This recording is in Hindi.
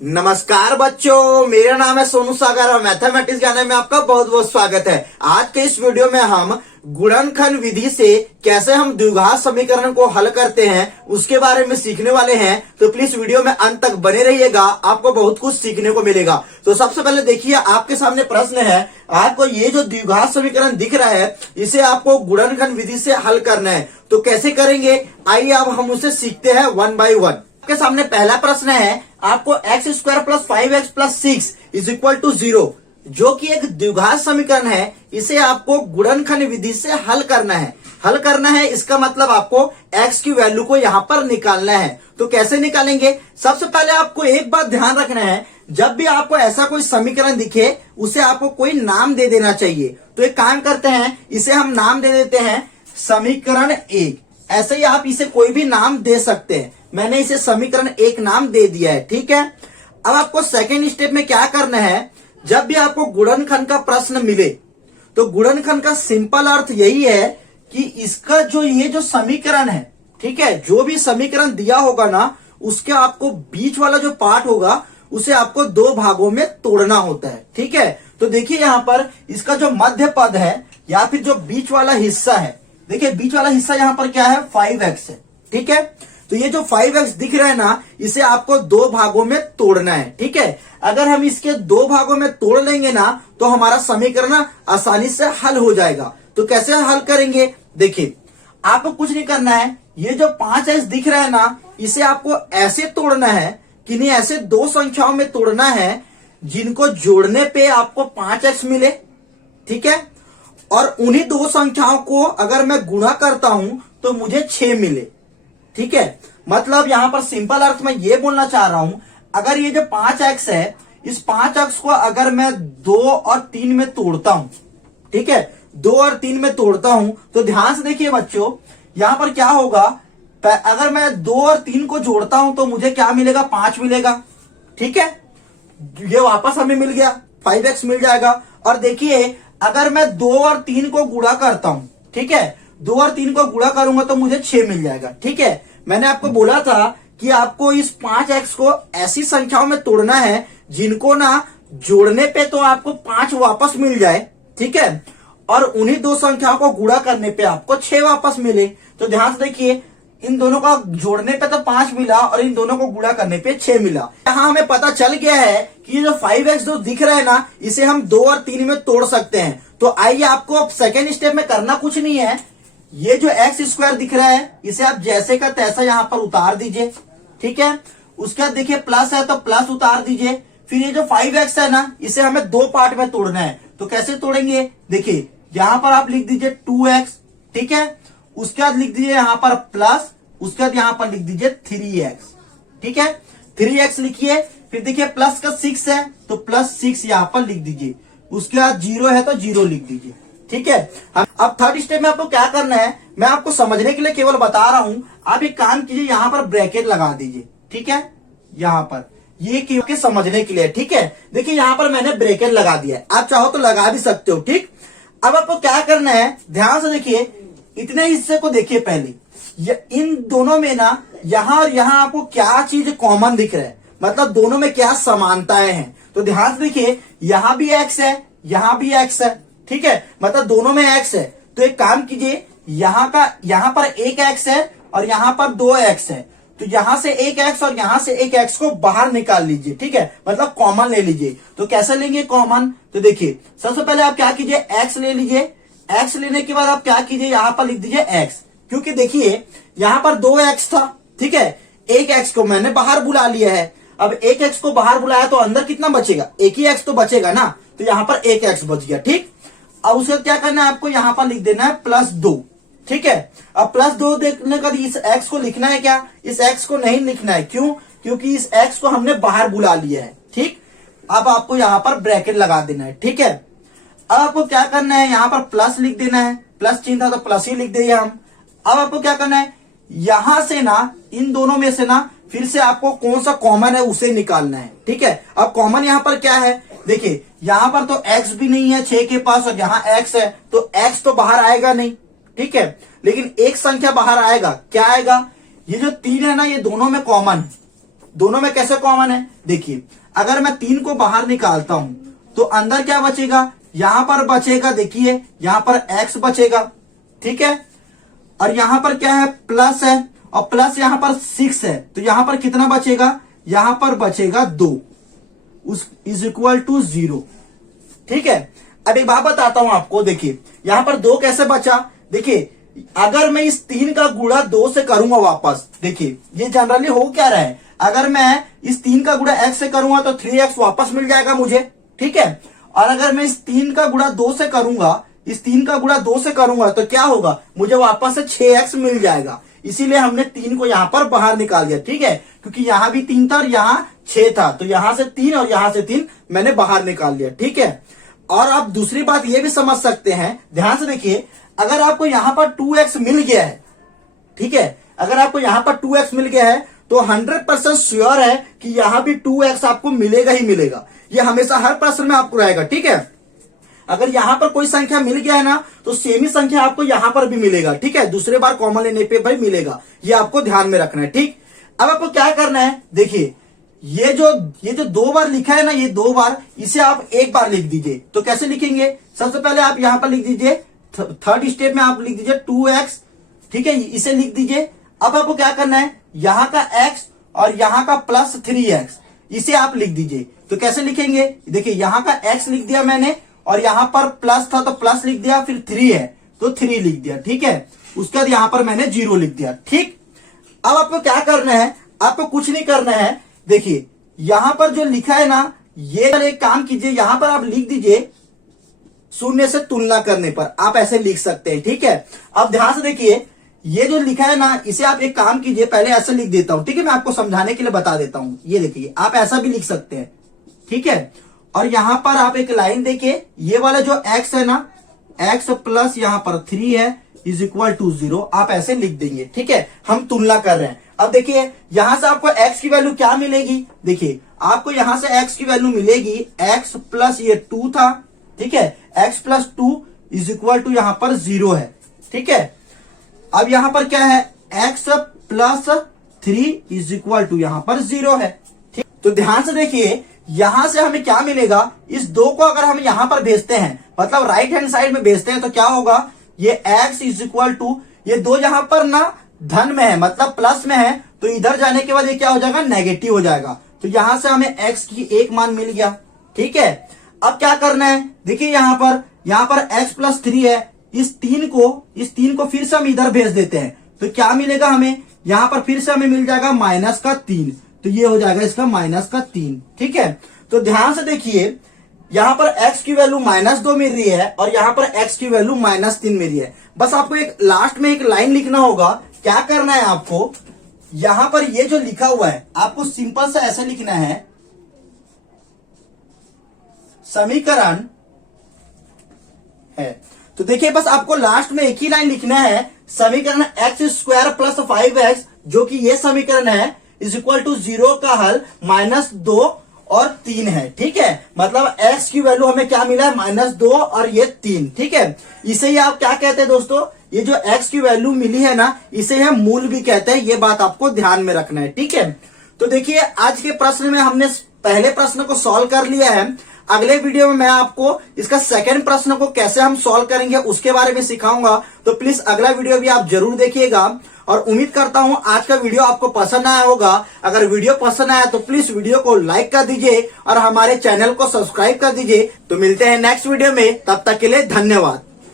नमस्कार बच्चों, मेरा नाम है सोनू सागर और मैथमेटिक्स ज्ञान में आपका बहुत बहुत स्वागत है। आज के इस वीडियो में हम गुणनखंड विधि से कैसे हम द्विघात समीकरण को हल करते हैं उसके बारे में सीखने वाले हैं। तो प्लीज वीडियो में अंत तक बने रहिएगा, आपको बहुत कुछ सीखने को मिलेगा। तो सबसे पहले देखिए, आपके सामने प्रश्न है। आपको ये जो द्विघात समीकरण दिख रहा है इसे आपको गुणनखंड विधि से हल करना है। तो कैसे करेंगे, आइए अब हम उसे सीखते हैं वन बाई वन। आपके सामने पहला प्रश्न है, आपको x square plus 5x plus 6 is equal to 0 जो कि एक द्विघात समीकरण है, इसे आपको गुणनखंड विधि से हल करना है। इसका मतलब आपको x की वैल्यू को यहाँ पर निकालना है। तो कैसे निकालेंगे, सबसे पहले आपको एक बात ध्यान रखना है, जब भी आपको ऐसा कोई समीकरण दिखे उसे आपको कोई नाम दे देना चाहिए। तो एक काम करते हैं, इसे हम नाम दे देते हैं समीकरण 1। ऐसे ही आप इसे कोई भी नाम दे सकते हैं। मैंने इसे समीकरण 1 नाम दे दिया है, ठीक है। अब आपको सेकेंड स्टेप में क्या करना है, जब भी आपको गुणनखंड का प्रश्न मिले तो गुणनखंड का सिंपल अर्थ यही है कि इसका ये जो समीकरण है, ठीक है, जो भी समीकरण दिया होगा ना, उसके आपको बीच वाला जो पार्ट होगा उसे आपको दो भागों में तोड़ना होता है, ठीक है। तो देखिए यहाँ पर इसका जो मध्य पद है या फिर जो बीच वाला हिस्सा है, देखिए बीच वाला हिस्सा यहाँ पर क्या है, 5x है, ठीक है। तो ये जो 5x दिख रहा है ना, इसे आपको दो भागों में तोड़ना है, ठीक है। अगर हम इसके दो भागों में तोड़ लेंगे ना तो हमारा समीकरण आसानी से हल हो जाएगा। तो कैसे हल करेंगे, देखिए आपको कुछ नहीं करना है, ये जो 5x दिख रहा है ना, इसे आपको ऐसे तोड़ना है कि नहीं, ऐसे दो संख्याओं में तोड़ना है जिनको जोड़ने पे आपको 5x मिले, ठीक है। और उन्हीं दो संख्याओं को अगर मैं गुणा करता हूं तो मुझे 6 मिले, ठीक है। मतलब यहां पर सिंपल अर्थ में ये बोलना चाह रहा हूं, अगर ये जो 5x है, इस 5x को अगर मैं 2 और 3 में तोड़ता हूं, ठीक है, 2 और 3 में तोड़ता हूं, तो ध्यान से देखिए बच्चों, यहां पर क्या होगा, अगर मैं 2 और 3 को जोड़ता हूं तो मुझे क्या मिलेगा, 5 मिलेगा, ठीक है। ये वापस हमें मिल गया, 5x मिल जाएगा। और देखिए अगर मैं 2 और 3 को गुणा करता हूं, ठीक है, 2 और 3 को गुणा करूंगा तो मुझे 6 मिल जाएगा, ठीक है। मैंने आपको बोला था कि आपको इस 5x को ऐसी संख्याओं में तोड़ना है जिनको ना जोड़ने पे तो आपको 5 वापस मिल जाए, ठीक है, और उन्हीं दो संख्याओं को गुणा करने पे आपको 6 वापस मिले। तो ध्यान से देखिए, इन दोनों का जोड़ने पे तो 5 मिला और इन दोनों को गुणा करने पे 6 मिला। यहाँ हमें पता चल गया है कि ये जो 5x जो दिख रहा है ना, इसे हम 2 और 3 में तोड़ सकते हैं। तो आइए, आपको अब सेकेंड स्टेप में करना कुछ नहीं है, ये जो एक्स स्क्वायर दिख रहा है इसे आप जैसे का तैसा यहाँ पर उतार दीजिए, ठीक है। उसके बाद देखिए प्लस है तो प्लस उतार दीजिए। फिर ये जो 5x है ना, इसे हमें दो पार्ट में तोड़ना है। तो कैसे तोड़ेंगे, देखिए यहां पर आप लिख दीजिए 2x, ठीक है। उसके बाद लिख दीजिए यहां पर प्लस, उसके बाद यहां पर लिख दीजिए 3x, ठीक है। 3x लिखिए, फिर देखिए प्लस का 6 है तो प्लस 6 यहां पर लिख दीजिए। उसके बाद 0 है तो 0 लिख दीजिए, ठीक है। अब थर्ड स्टेप में आपको क्या करना है, मैं आपको समझने के लिए केवल बता रहा हूं। आप एक काम कीजिए, यहां पर ब्रैकेट लगा दीजिए, ठीक है, यहां पर, ये केवल समझने के लिए, ठीक है। देखिए यहां पर मैंने ब्रैकेट लगा दिया है, आप चाहो तो लगा भी सकते हो, ठीक। अब आपको क्या करना है, ध्यान से देखिए, इतने हिस्से को देखिए पहले, इन दोनों में ना यहां और यहां आपको क्या चीज कॉमन दिख रहा है, मतलब दोनों में क्या समानताएं हैं। तो ध्यान से देखिए, यहां भी x है, यहां भी x है, ठीक है, मतलब दोनों में x है। तो एक काम कीजिए, यहां पर एक x है और यहां पर 2x है, तो यहां से एक x और यहां से एक x को बाहर निकाल लीजिए, ठीक है, मतलब कॉमन ले लीजिए। तो कैसे लेंगे कॉमन, तो देखिए सबसे पहले आप क्या कीजिए, x ले लीजिए। x लेने के बाद आप क्या कीजिए, यहां पर लिख दीजिए x, क्योंकि देखिए यहां पर 2x था, ठीक है, एक x को मैंने बाहर बुला लिया है। अब एक x को बाहर बुलाया तो अंदर कितना बचेगा, एक ही x तो बचेगा ना, तो यहां पर एक x बच गया, ठीक। अब उसके क्या करना है, आपको यहां पर लिख देना है +2, ठीक है। अब +2 देखने का इस x को लिखना है क्या, इस x को नहीं लिखना है, क्यों, क्योंकि इस x को हमने बाहर बुला लिया है, ठीक। अब आपको यहां पर ब्रैकेट लगा देना है, ठीक है। अब आपको क्या करना है, यहां पर प्लस लिख देना है, प्लस चिन्ह था तो प्लस ही लिख दिए हम। अब आपको क्या करना है, यहां से ना, इन दोनों में से ना फिर से आपको कौन सा कॉमन है उसे निकालना है, ठीक है। अब कॉमन यहां पर क्या है, देखिए यहां पर तो x भी नहीं है 6 के पास और यहां x है, तो x तो बाहर आएगा नहीं, ठीक है, लेकिन एक संख्या बाहर आएगा, क्या आएगा, ये जो 3 है ना, ये दोनों में कॉमन है, दोनों में कैसे कॉमन है, देखिए अगर मैं 3 को बाहर निकालता हूं तो अंदर क्या बचेगा, यहां पर बचेगा, देखिए यहां पर x बचेगा, ठीक है, और यहां पर क्या है, प्लस है, और प्लस यहां पर 6 है, तो यहां पर कितना बचेगा, यहां पर बचेगा 2 इज इक्वल टू 0, ठीक है। अब एक बात बताता हूं आपको, देखिए यहां पर 2 कैसे बचा, देखिए अगर मैं इस 3 का गुणा 2 से करूंगा वापस, देखिए ये जनरली हो क्या रहा है, अगर मैं इस 3 का गुणा x से करूंगा तो 3x वापस मिल जाएगा मुझे, ठीक है, और अगर मैं इस 3 का गुणा 2 से करूंगा, इस 3 का गुणा 2 से करूंगा तो क्या होगा, मुझे वापस से 6x मिल जाएगा। इसीलिए हमने 3 को यहां पर बाहर निकाल दिया, ठीक है, क्योंकि यहां भी 3 था और यहां 6 था, तो यहां से 3 और यहां से 3 मैंने बाहर निकाल लिया, ठीक है। और आप दूसरी बात ये भी समझ सकते हैं, ध्यान से देखिए, अगर आपको यहां पर 2x मिल गया है, ठीक है, अगर आपको यहां पर 2x मिल गया है तो 100% श्योर है कि यहां भी 2x आपको मिलेगा ही मिलेगा, ये हमेशा हर प्रश्न में आपको रहेगा, ठीक है। अगर यहां पर कोई संख्या मिल गया है ना तो सेम ही संख्या आपको यहां पर भी मिलेगा, ठीक है, दूसरे बार कॉमन लेने पे भाई मिलेगा, ये आपको ध्यान में रखना है, ठीक। अब आपको क्या करना है, देखिए ये जो 2 बार लिखा है ना, ये 2 बार, इसे आप एक बार लिख दीजिए, तो कैसे लिखेंगे, सबसे पहले आप यहां पर लिख दीजिए, थर्ड स्टेप में आप लिख दीजिए 2x, ठीक है, इसे लिख दीजिए। अब आपको क्या करना है, यहां का x और यहां का प्लस 3x, इसे आप लिख दीजिए, तो कैसे लिखेंगे, देखिए यहां का x लिख दिया मैंने, और यहां पर प्लस था तो प्लस लिख दिया, फिर 3 है तो 3 लिख दिया, ठीक है, उसके बाद यहां पर मैंने 0 लिख दिया, ठीक। अब आपको क्या करना है, आपको कुछ नहीं करना है, देखिए यहां पर जो लिखा है ना, ये एक काम कीजिए, यहां पर आप लिख दीजिए शून्य से तुलना करने पर, आप ऐसे लिख सकते हैं, ठीक है। अब ध्यान से देखिए, ये जो लिखा है ना, इसे आप एक काम कीजिए, पहले ऐसे लिख देता हूं, ठीक है, मैं आपको समझाने के लिए बता देता हूं, ये देखिए आप ऐसा भी लिख सकते हैं, ठीक है, और यहां पर आप एक लाइन देखिए, ये वाला जो x है ना, x प्लस यहां पर 3 है इज इक्वल टू 0, आप ऐसे लिख देंगे, ठीक है, हम तुलना कर रहे हैं। अब देखिए यहां से आपको x की वैल्यू क्या मिलेगी, देखिए आपको यहां से x की वैल्यू मिलेगी, x प्लस ये 2 था, ठीक है, x plus 2 is equal to यहां पर 0 है, ठीक है। अब यहां पर क्या है, x plus 3 is equal to यहां पर 0 है, ठीक। तो ध्यान से देखिए, यहां से हमें क्या मिलेगा, इस 2 को अगर हम यहां पर भेजते हैं, मतलब राइट हैंड साइड में भेजते हैं, तो क्या होगा, ये x इज इक्वल टू, ये 2 यहां पर ना धन में है, मतलब प्लस में है, तो इधर जाने के बाद ये क्या हो जाएगा, नेगेटिव हो जाएगा, तो यहां से हमें x की 1 मान मिल गया, ठीक है। अब क्या करना है, देखिए यहां पर x प्लस 3 है, इस 3 को फिर से हम इधर भेज देते हैं, तो क्या मिलेगा हमें, यहां पर फिर से हमें मिल जाएगा -3, तो ये हो जाएगा इसका -3, ठीक है। तो ध्यान से देखिए, यहां पर x की वैल्यू -2 मिल रही है और यहां पर x की वैल्यू -3 मिल रही है। बस आपको एक लास्ट में एक लाइन लिखना होगा, क्या करना है आपको, यहां पर ये जो लिखा हुआ है आपको सिंपल सा ऐसा लिखना है, समीकरण है, तो देखिए बस आपको लास्ट में एक ही लाइन लिखना है, समीकरण x² प्लस 5x, जो कि ये समीकरण है, इज इक्वल टू 0 का हल -2 और 3 है, ठीक है, मतलब x की वैल्यू हमें क्या मिला है, -2 और ये 3, ठीक है। इसे ही आप क्या कहते हैं दोस्तों, ये जो x की वैल्यू मिली है ना, इसे हम मूल भी कहते हैं, ये बात आपको ध्यान में रखना है, ठीक है। तो देखिए आज के प्रश्न में हमने पहले प्रश्न को सॉल्व कर लिया है, अगले वीडियो में मैं आपको इसका सेकंड प्रश्न को कैसे हम सॉल्व करेंगे उसके बारे में सिखाऊंगा, तो प्लीज अगला वीडियो भी आप जरूर देखिएगा, और उम्मीद करता हूं आज का वीडियो आपको पसंद आया होगा। अगर वीडियो पसंद आया तो प्लीज वीडियो को लाइक कर दीजिए और हमारे चैनल को सब्सक्राइब कर दीजिए। तो मिलते हैं नेक्स्ट वीडियो में, तब तक के लिए धन्यवाद।